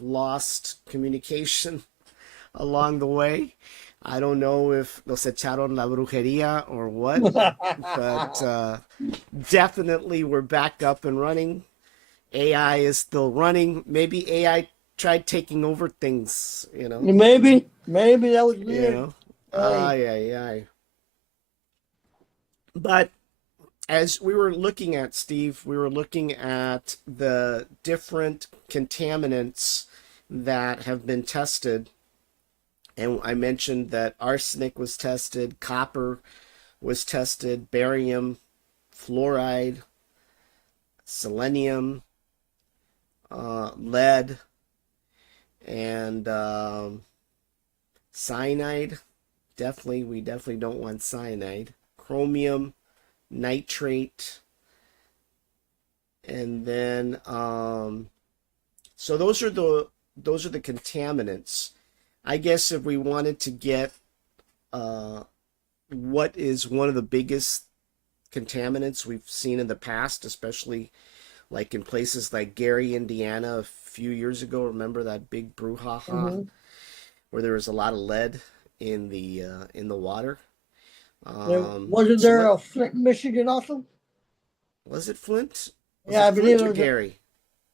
lost communication along the way. I don't know if los echaron la brujeria or what, but definitely we're back up and running. AI is still running. Maybe AI tried taking over things, you know. Maybe that was You weird. know. Hey, Ay, ay, ay. But as we were looking at, Steve, we were looking at the different contaminants that have been tested. And I mentioned that arsenic was tested, copper was tested, barium, fluoride, selenium, lead, and cyanide. We definitely don't want cyanide. Chromium, nitrate, and then so those are the contaminants. I guess if we wanted to get uh, what is one of the biggest contaminants we've seen in the past, especially like in places like Gary, Indiana, a few years ago. Remember that big brouhaha mhm. where there was a lot of lead in the water. Wasn't So there let a Flint, Michigan also? Was it Flint? Was Yeah, it I believe Flint it or was. Gary?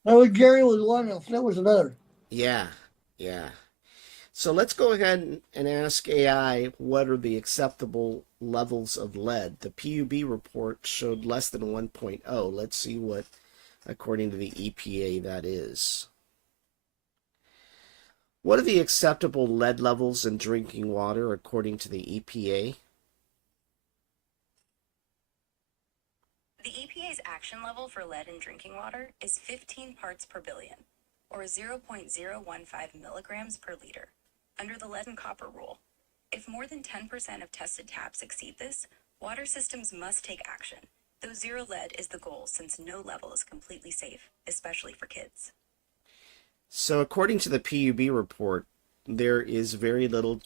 That was Gary was one, and Flint was another. Yeah, yeah. So let's go ahead and ask AI what are the acceptable levels of lead. The PUB report showed less than 1.0. Let's see what, according to the EPA, that is. What are the acceptable lead levels in drinking water according to the EPA? The EPA's action level for lead in drinking water is 15 parts per billion, or 0.015 milligrams per liter, under the lead and copper rule. If more than 10% of tested taps exceed this, water systems must take action, though zero lead is the goal since no level is completely safe, especially for kids. So, according to the PUB report, there is very little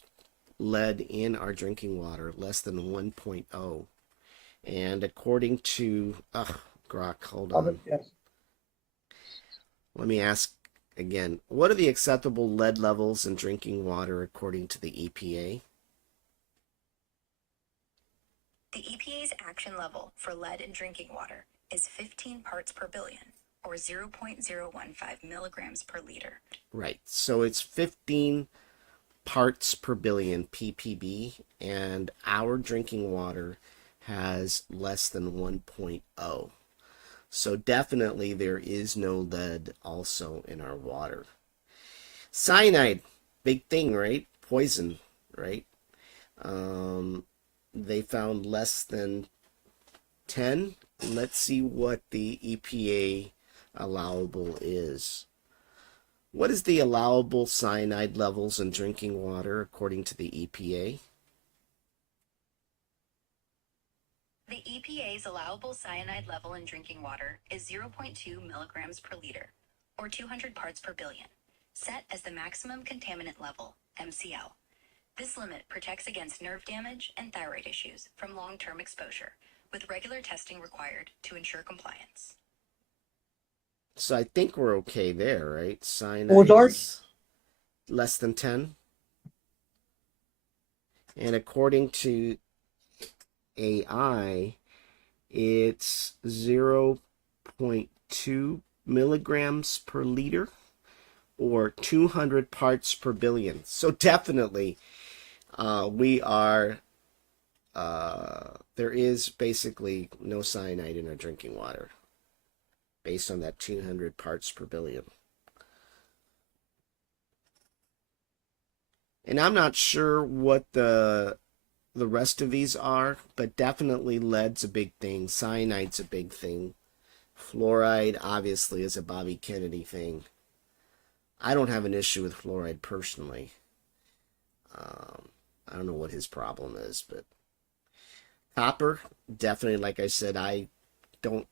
lead in our drinking water, less than 1.0. And according to, Grok, hold on. Yes. Let me ask again. What are the acceptable lead levels in drinking water according to the EPA? The EPA's action level for lead in drinking water is 15 parts per billion, or 0.015 milligrams per liter. Right. So it's 15 parts per billion ppb, and our drinking water has less than 1.0. So definitely there is no lead also in our water. Cyanide, big thing, right? Poison, right? Um, they found less than 10. Let's see what the EPA allowable is. What is the allowable cyanide levels in drinking water according to the EPA? The EPA's allowable cyanide level in drinking water is 0.2 milligrams per liter, or 200 parts per billion, set as the maximum contaminant level, MCL. This limit protects against nerve damage and thyroid issues from long-term exposure, with regular testing required to ensure compliance. So I think we're okay there, right? What was Cyanide ours? is less than 10. And according to AI, it's 0.2 milligrams per liter or 200 parts per billion. So definitely, we are, there is basically no cyanide in our drinking water based on that 200 parts per billion. And I'm not sure what the rest of these are, but definitely lead's a big thing. Cyanide's a big thing. Fluoride obviously is a Bobby Kennedy thing. I don't have an issue with fluoride personally. I don't know what his problem is, but copper, definitely, like I said, I don't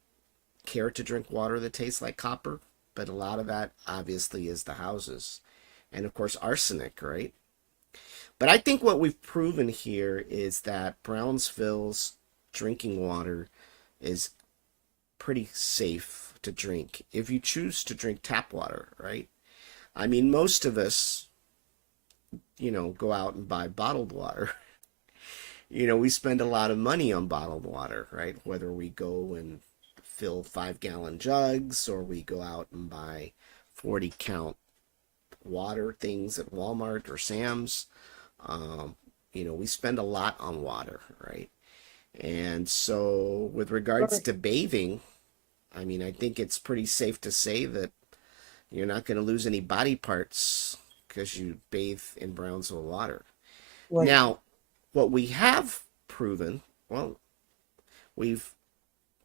care to drink water that tastes like copper, but a lot of that obviously is the houses. And of course, arsenic, right? But I think what we've proven here is that Brownsville's drinking water is pretty safe to drink if you choose to drink tap water, right? I mean, most of us, go out and buy bottled water. We spend a lot of money on bottled water, right? Whether we go and fill 5-gallon jugs or we go out and buy 40 count water things at Walmart or Sam's. We spend a lot on water, right? And so, with regards Right. to bathing, I mean, I think it's pretty safe to say that you're not going to lose any body parts because you bathe in Brownsville water. Right. Now, what we have proven, well, we've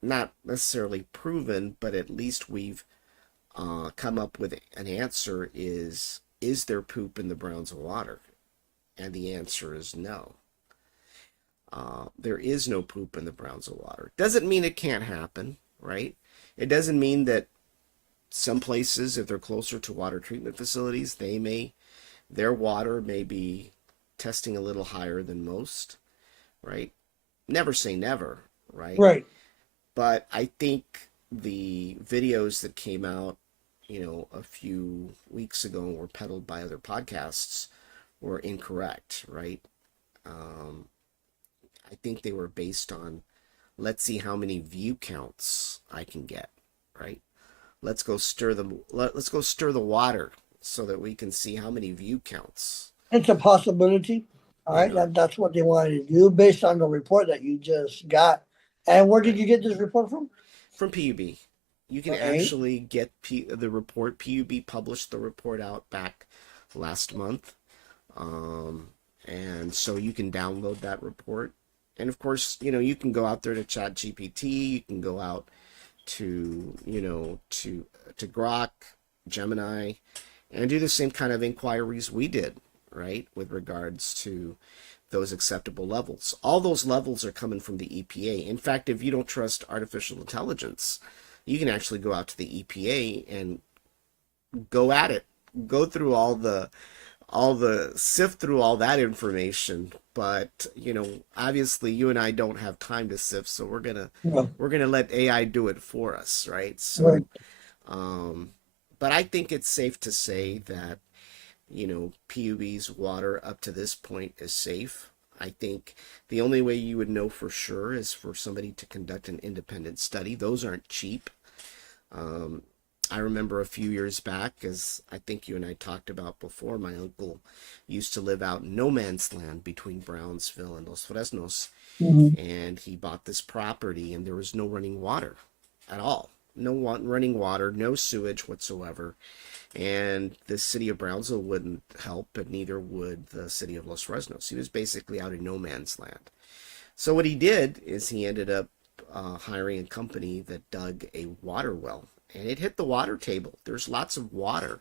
not necessarily proven, but at least we've come up with an answer is there poop in the Brownsville water? And the answer is no. There is no poop in the Brownsville water. Doesn't mean it can't happen, right? It doesn't mean that some places, if they're closer to water treatment facilities, their water may be testing a little higher than most, right? Never say never, right? Right. But I think the videos that came out, a few weeks ago and were peddled by other podcasts were incorrect, right? Um, I think they were based on, let's see how many view counts I can get, right? Let's go stir the water so that we can see how many view counts, It's a possibility. All you right. know, That's what they wanted to do based on the report that you just got. And where did right? you get this report from? From PUB. You can Right. actually get the report. PUB published the report out back last month. Um, and so you can download that report. And of course, you can go out there to Chat GPT. You can go out to, to Grok, Gemini, and do the same kind of inquiries we did, right? With regards to those acceptable levels. All those levels are coming from the EPA. In fact, if you don't trust artificial intelligence, you can actually go out to the EPA and go at it. Go through all the sift through all that information, but obviously you and I don't have time to sift, so we're gonna No. we're gonna let AI do it for us, right? Right. So but I think it's safe to say that PUB's water up to this point is safe. I think the only way you would know for sure is for somebody to conduct an independent study. Those aren't cheap. um, I remember a few years back, as I think you and I talked about before, my uncle used to live out in no man's land between Brownsville and Los Fresnos, Mhm. and he bought this property, and there was no running water at all. No running water, no sewage whatsoever. And the city of Brownsville wouldn't help, but neither would the city of Los Fresnos. He was basically out in no man's land. So what he did is he ended up hiring a company that dug a water well, and it hit the water table. There's lots of water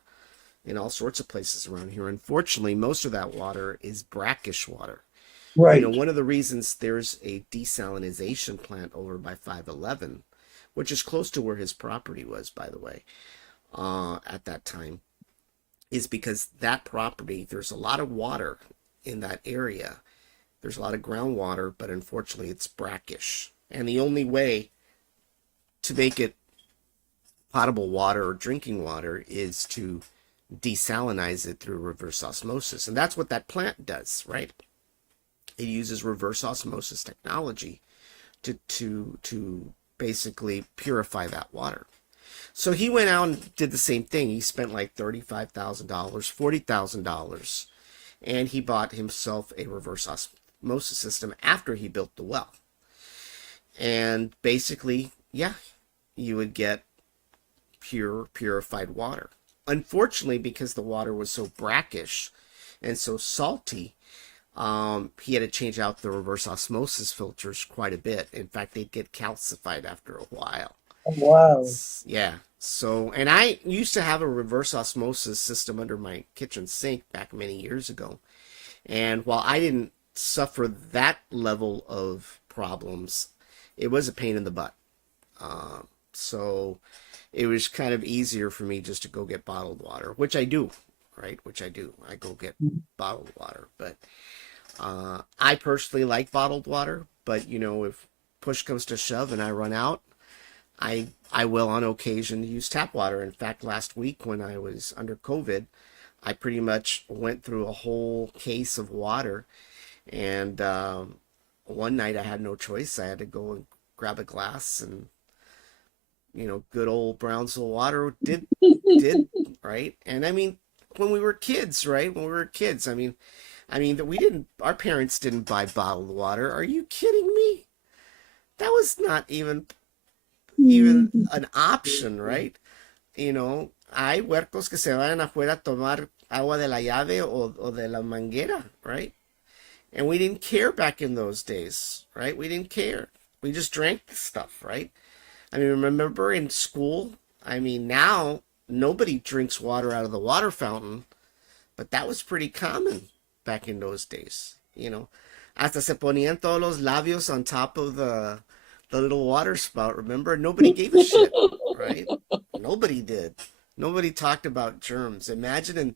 in all sorts of places around here. Unfortunately, most of that water is brackish water. Right. One of the reasons there's a desalinization plant over by 511, which is close to where his property was, by the way, at that time, is because that property, there's a lot of water in that area. There's a lot of groundwater, but unfortunately it's brackish. And the only way to make it potable water or drinking water is to desalinize it through reverse osmosis. And that's what that plant does, right? It uses reverse osmosis technology to basically purify that water. So he went out and did the same thing. He spent like $35,000, $40,000, and he bought himself a reverse osmosis system after he built the well. And basically, yeah, you would get purified water. Unfortunately, because the water was so brackish and so salty, he had to change out the reverse osmosis filters quite a bit. In fact, they'd get calcified after a while. Wow. Yeah. So, and I used to have a reverse osmosis system under my kitchen sink back many years ago. And while I didn't suffer that level of problems, it was a pain in the butt. So it was kind of easier for me just to go get bottled water, which I do, right? Which I do. I go get bottled water. But I personally like bottled water. But, if push comes to shove and I run out, I will on occasion use tap water. In fact, last week when I was under COVID, I pretty much went through a whole case of water, and one night I had no choice. I had to go and grab a glass, and good old Brownsville water did right. And I mean, when we were kids, right? When we were kids, I mean that we didn't. Our parents didn't buy bottled water. Are you kidding me? That was not even an option, right? Hay huercos que se vayan afuera a tomar agua de la llave o de la manguera, right? And we didn't care back in those days, right? We didn't care. We just drank the stuff, right? I mean, remember in school? I mean, now nobody drinks water out of the water fountain, but that was pretty common back in those days, Hasta se ponían todos los labios on top of the little water spout, remember? Nobody gave a shit, right? Nobody did. Nobody talked about germs. Imagine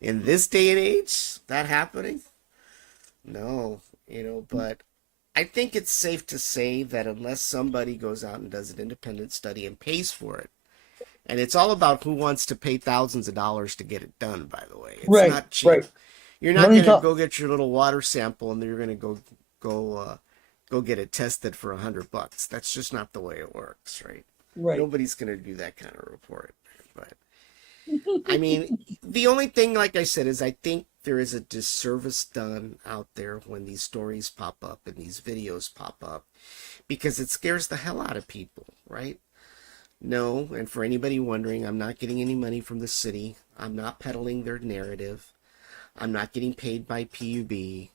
in this day and age that happening. No, but I think it's safe to say that unless somebody goes out and does an independent study and pays for it, and it's all about who wants to pay thousands of dollars to get it done, by the way. It's Right, not cheap. right. You're not Money going to talk. go get your little water sample and then you're going to go get it tested for $100. That's just not the way it works, right? Right. Nobody's going to do that kind of report. But I mean, the only thing, like I said, is I think there is a disservice done out there when these stories pop up and these videos pop up because it scares the hell out of people, right? No, and for anybody wondering, I'm not getting any money from the city. I'm not peddling their narrative. I'm not getting paid by PUB.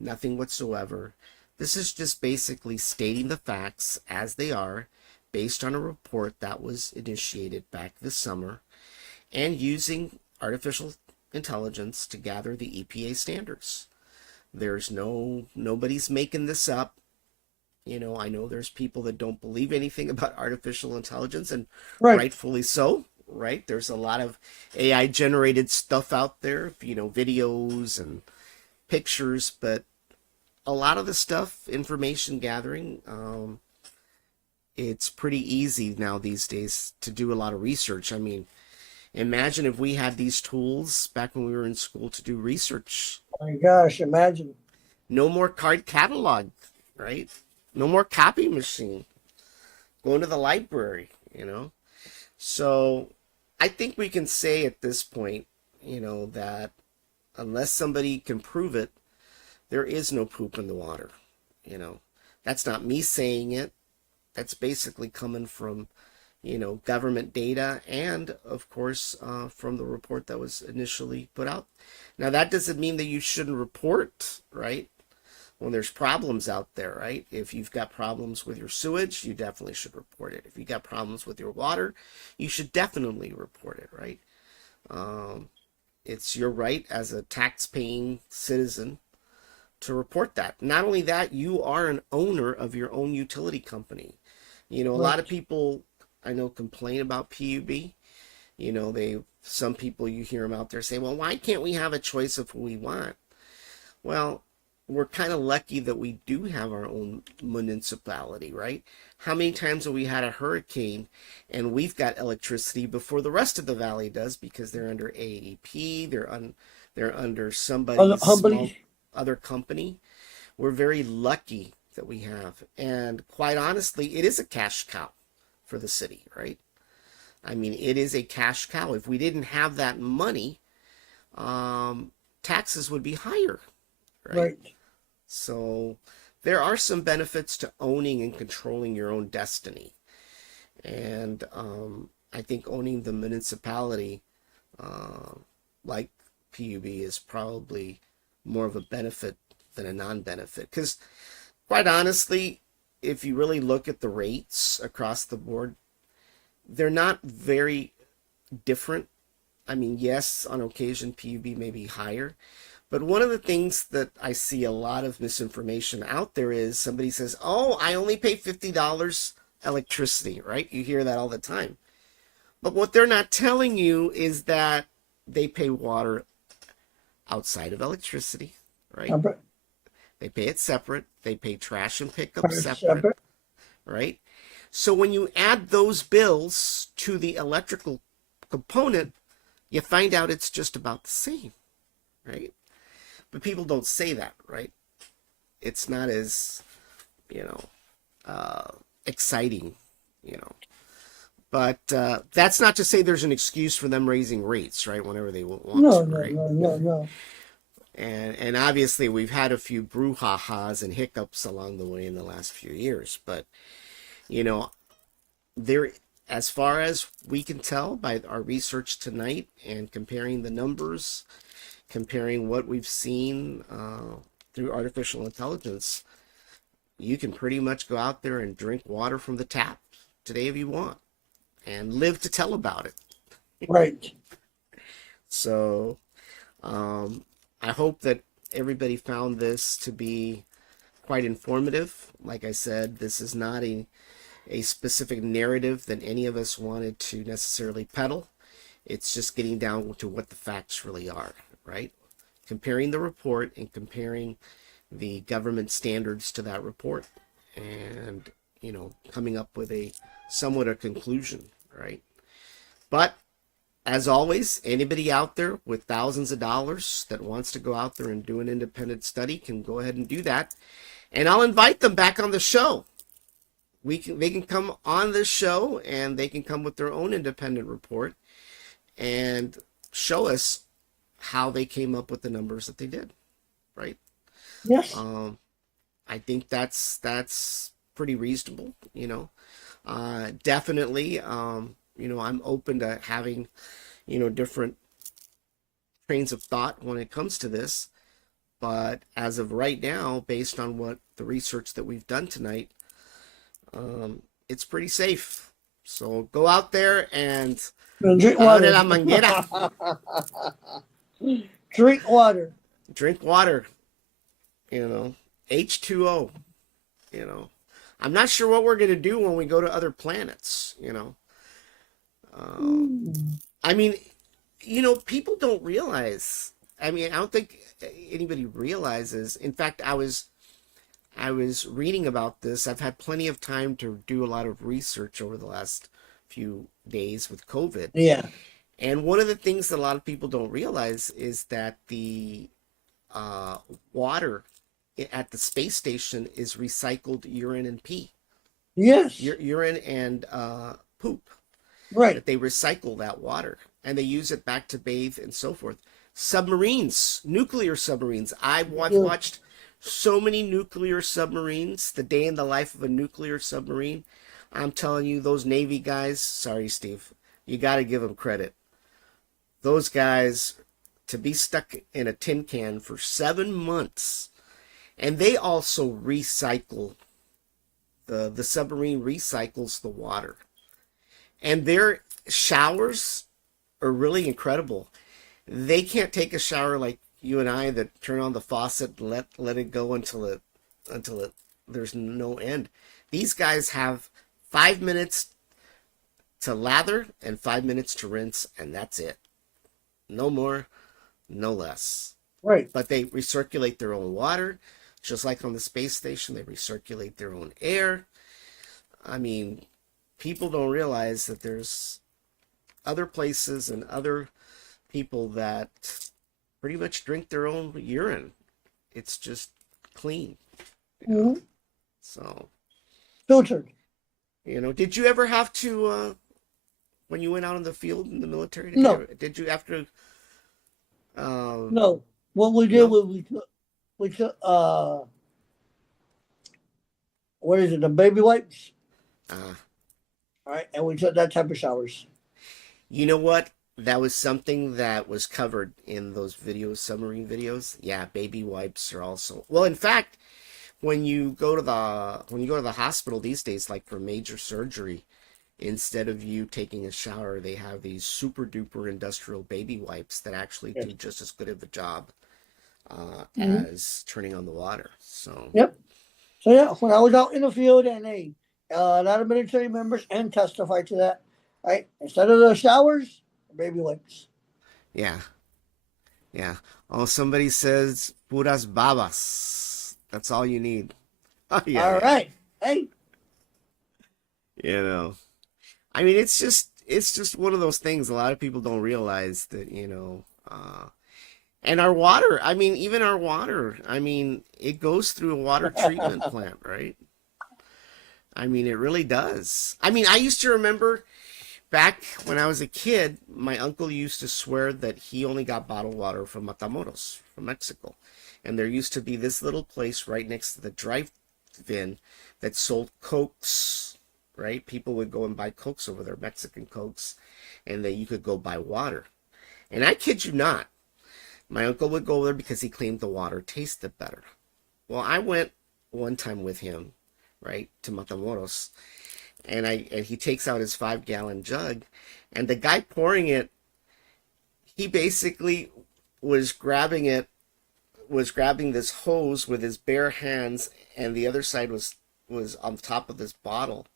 Nothing whatsoever. This is just basically stating the facts as they are based on a report that was initiated back this summer and using artificial intelligence to gather the EPA standards. Nobody's making this up. I know there's people that don't believe anything about artificial intelligence, and Right. rightfully so, right? There's a lot of AI generated stuff out there, videos and pictures, but a lot of the stuff, information gathering, it's pretty easy now these days to do a lot of research. I mean, imagine if we had these tools back when we were in school to do research. My gosh, imagine. No more card catalog, right? No more copy machine. Going to the library. So I think we can say at this point, that unless somebody can prove it, there is no poop in the water. That's not me saying it. That's basically coming from, government data and, of course, from the report that was initially put out. Now, that doesn't mean that you shouldn't report, right? When there's problems out there, right? If you've got problems with your sewage, you definitely should report it. If you got problems with your water, you should definitely report it, right? It's your right as a tax-paying citizen to report that. Not only that, you are an owner of your own utility company. A lot of people I know complain about PUB. Some people, you hear them out there say, well, why can't we have a choice of who we want? Well, we're kind of lucky that we do have our own municipality, right? How many times have we had a hurricane and we've got electricity before the rest of the valley does because they're under AEP, they're under somebody's small Humbly. other company. We're very lucky that we have. And quite honestly, it is a cash cow for the city, right? I mean, it is a cash cow. If we didn't have that money, taxes would be higher, right? Right. So there are some benefits to owning and controlling your own destiny. And I think owning the municipality, like PUB, is probably more of a benefit than a non-benefit. Because quite honestly, if you really look at the rates across the board, they're not very different. I mean, yes, on occasion PUB may be higher, but one of the things that I see a lot of misinformation out there is somebody says, oh, I only pay $50 electricity, right? You hear that all the time. But what they're not telling you is that they pay water outside of electricity, right? They pay it separate. They pay trash and pickup separate, right? So when you add those bills to the electrical component, you find out it's just about the same, right? But people don't say that, right? It's not as, you know, exciting, you know. But that's not to say there's an excuse for them raising rates, right? Whenever they want No, to, no, right? no, no, no. And obviously we've had a few brouhahas and hiccups along the way in the last few years. But you know, there, as far as we can tell by our research tonight and comparing the numbers, comparing what we've seen through artificial intelligence, you can pretty much go out there and drink water from the tap today if you want and live to tell about it. Right. So I hope that everybody found this to be quite informative. Like I said, this is not a specific narrative that any of us wanted to necessarily peddle. It's just getting down to what the facts really are, right? Comparing the report and comparing the government standards to that report and, you know, coming up with a somewhat a conclusion, right? But as always, anybody out there with thousands of dollars that wants to go out there and do an independent study can go ahead and do that. And I'll invite them back on the show. They can come on this show and they can come with their own independent report and show us how they came up with the numbers that they did, right? Yes. I think that's pretty reasonable, you know. Definitely, you know, I'm open to having, you know, different trains of thought when it comes to this. But as of right now, based on what the research that we've done tonight, it's pretty safe. So go out there and Drink abre water. la manguera. Drink water. Drink water. You know, H2O. You know, I'm not sure what we're gonna do when we go to other planets. You know, I mean, you know, people don't realize. I mean, I don't think anybody realizes. In fact, I was reading about this. I've had plenty of time to do a lot of research over the last few days with COVID. Yeah. And one of the things that a lot of people don't realize is that the water at the space station is recycled urine and pee. Yes. Urine and poop. Right. That they recycle that water and they use it back to bathe and so forth. Submarines, nuclear submarines. I've watched so many nuclear submarines, the day in the life of a nuclear submarine. I'm telling you, those Navy guys, sorry, Steve, you got to give them credit. Those guys, to be stuck in a tin can for 7 months, and they also recycle, the submarine recycles the water. And their showers are really incredible. They can't take a shower like you and I that turn on the faucet and let it go until it there's no end. These guys have 5 minutes to lather and 5 minutes to rinse, and that's it. No more, no less. Right. But they recirculate their own water, just like on the space station. They recirculate their own air. I mean, people don't realize that there's other places and other people that pretty much drink their own urine. It's just clean. You know? Mm-hmm. So, Filtered. you know, did you ever have to, when you went out in the field in the military, No. did you have to? No. What we did No? was we took what is it, the baby wipes? Uh, All right, and we took that type of showers. you know what? That was something that was covered in those videos, submarine videos. Yeah, baby wipes are also, well, in fact, when you go to the hospital these days, like for major surgery, instead of you taking a shower, they have these super duper industrial baby wipes that actually do just as good of a job as turning on the water. So Yep. So yeah, when I was out in the field, and a lot of military members and testified to that, right? Instead of the showers, baby wipes. yeah, yeah. Oh, somebody says puras babas. That's all you need. Oh, yeah. All right. Hey. You know, I mean, it's just one of those things. A lot of people don't realize that, and our water. I mean, even our water. I mean, it goes through a water treatment plant, right? I mean, it really does. I mean, I used to remember back when I was a kid, my uncle used to swear that he only got bottled water from Matamoros, from Mexico. And there used to be this little place right next to the drive-in that sold Cokes, right? People would go and buy Cokes over there, Mexican Cokes, and then you could go buy water. And I kid you not, my uncle would go there because he claimed the water tasted better. Well, I went one time with him, right, to Matamoros, and he takes out his 5 gallon jug, and the guy pouring it, he basically was grabbing this hose with his bare hands, and the other side was on top of this bottle.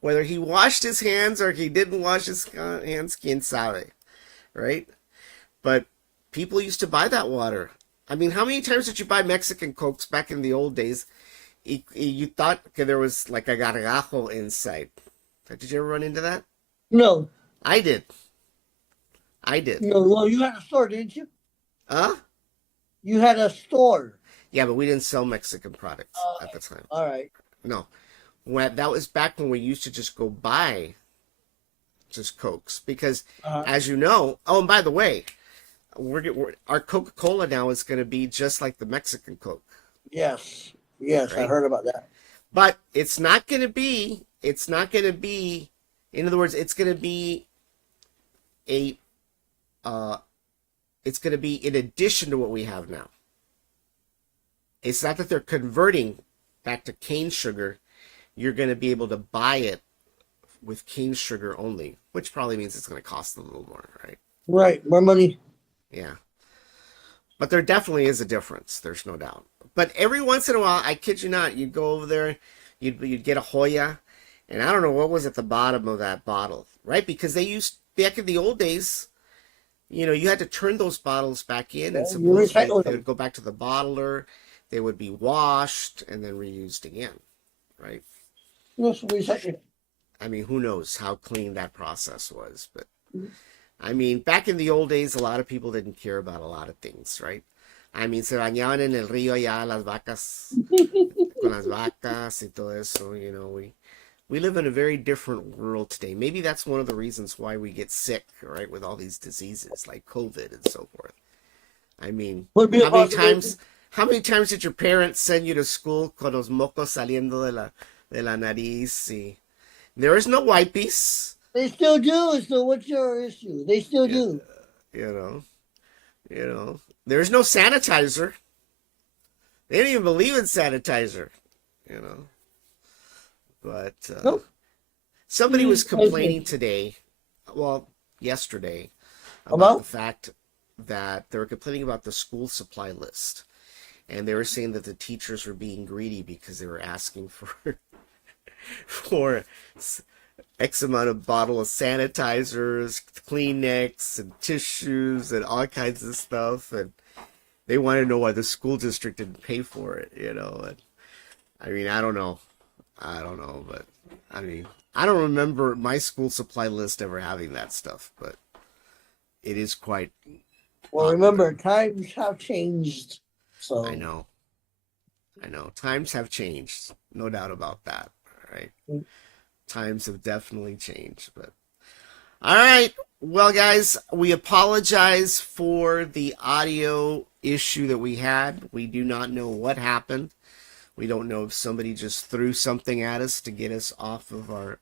Whether he washed his hands or he didn't wash his hands, quien sabe, right? But people used to buy that water. I mean, how many times did you buy Mexican Cokes back in the old days? You thought there was like a gargajo inside. Did you ever run into that? No, I did. I did. no. Well, you had a store, didn't you? Huh? You had a store. Yeah, but we didn't sell Mexican products at the time. All right. No. That was back when we used to just go buy just Cokes. Because, as you know, oh, and by the way, our Coca-Cola now is going to be just like the Mexican Coke. Yes. Yes, Right? I heard about that. But it's not going to be, in other words, it's going to be a, it's going to be in addition to what we have now. It's not that they're converting back to cane sugar. You're going to be able to buy it with cane sugar only, which probably means it's going to cost a little more, right? Right. More money. Yeah. But there definitely is a difference. There's no doubt. But every once in a while, I kid you not, you'd go over there, you'd get a Hoya, and I don't know what was at the bottom of that bottle, right? Because they used, back in the old days, you had to turn those bottles back in, and Yeah, you supposedly recycle they them. would go back to the bottler, they would be washed and then reused again, right? Yes, recycle. I mean, who knows how clean that process was, but I mean, back in the old days, a lot of people didn't care about a lot of things, right? I mean, se bañaban en el río allá las vacas, con las vacas y todo eso, we live in a very different world today. Maybe that's one of the reasons why we get sick, right, with all these diseases like COVID and so forth. I mean, Would be a how many possibility. times did your parents send you to school con los mocos saliendo de la nariz? Y there is no wipes, They still do. So what's your issue? They still yeah, do. you know, there's no sanitizer. They didn't even believe in sanitizer, you know. But Nope. somebody was Okay. complaining today, well, yesterday, about the About? fact that they were complaining about the school supply list. And they were saying that the teachers were being greedy because they were asking for for X amount of bottle of sanitizers, Kleenex, and tissues, and all kinds of stuff. And they wanted to know why the school district didn't pay for it, And I mean, I don't know. But I mean, I don't remember my school supply list ever having that stuff, but it is quite Well, popular. remember, times have changed. So I know. Times have changed. No doubt about that, right? Times have definitely changed, but all right. Well, guys, we apologize for the audio issue that we had. We do not know what happened. We don't know if somebody just threw something at us to get us off of our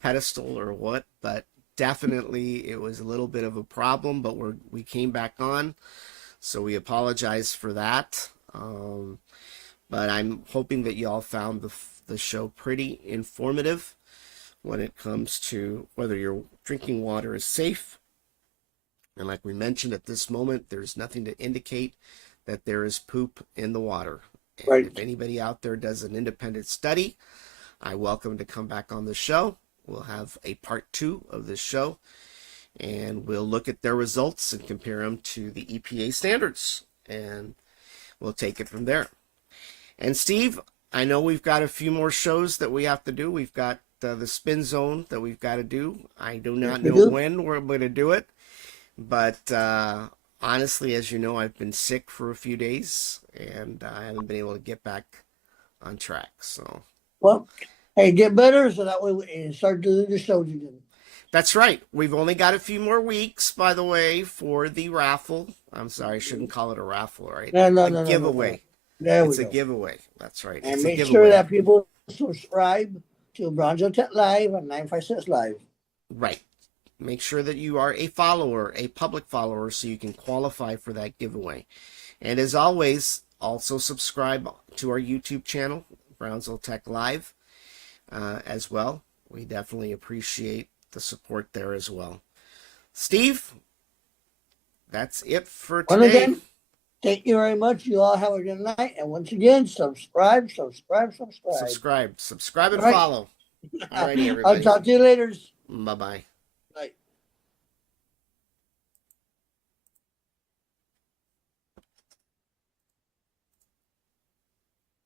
pedestal or what, but definitely it was a little bit of a problem, but we came back on. So we apologize for that. But I'm hoping that you all found the show pretty informative when it comes to whether your drinking water is safe. And like we mentioned, at this moment, there's nothing to indicate that there is poop in the water. And right. if anybody out there does an independent study, I welcome to come back on the show. We'll have a part 2 of this show, and we'll look at their results and compare them to the EPA standards, and we'll take it from there. And Steve, I know we've got a few more shows that we have to do. We've got the spin zone that we've got to do. I do Yes, not we know do. when we're going to do it, but honestly, as you know, I've been sick for a few days and I haven't been able to get back on track. So Well, hey, get better so that way we can start to do the shows again. that's right. We've only got a few more weeks, by the way, for the raffle. I'm sorry, I shouldn't call it a raffle, right? No, no, A no, no, no, no. giveaway. There we It's a go. giveaway. That's right. And It's a make sure giveaway. that people subscribe to Brownsville Tech Live and 956 Live. Right. Make sure that you are a follower, a public follower, so you can qualify for that giveaway. And as always, also subscribe to our YouTube channel, Brownsville Tech Live, as well. We definitely appreciate the support there as well. Steve, that's it for Once today. again, thank you very much. You all have a good night. And once again, subscribe, subscribe, subscribe. Subscribe and All right. follow. All righty, I'll everybody. talk to you later. Bye-bye. Bye.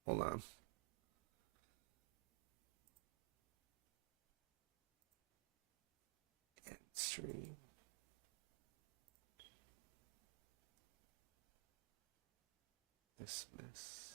Hold on. Stream. Dismiss.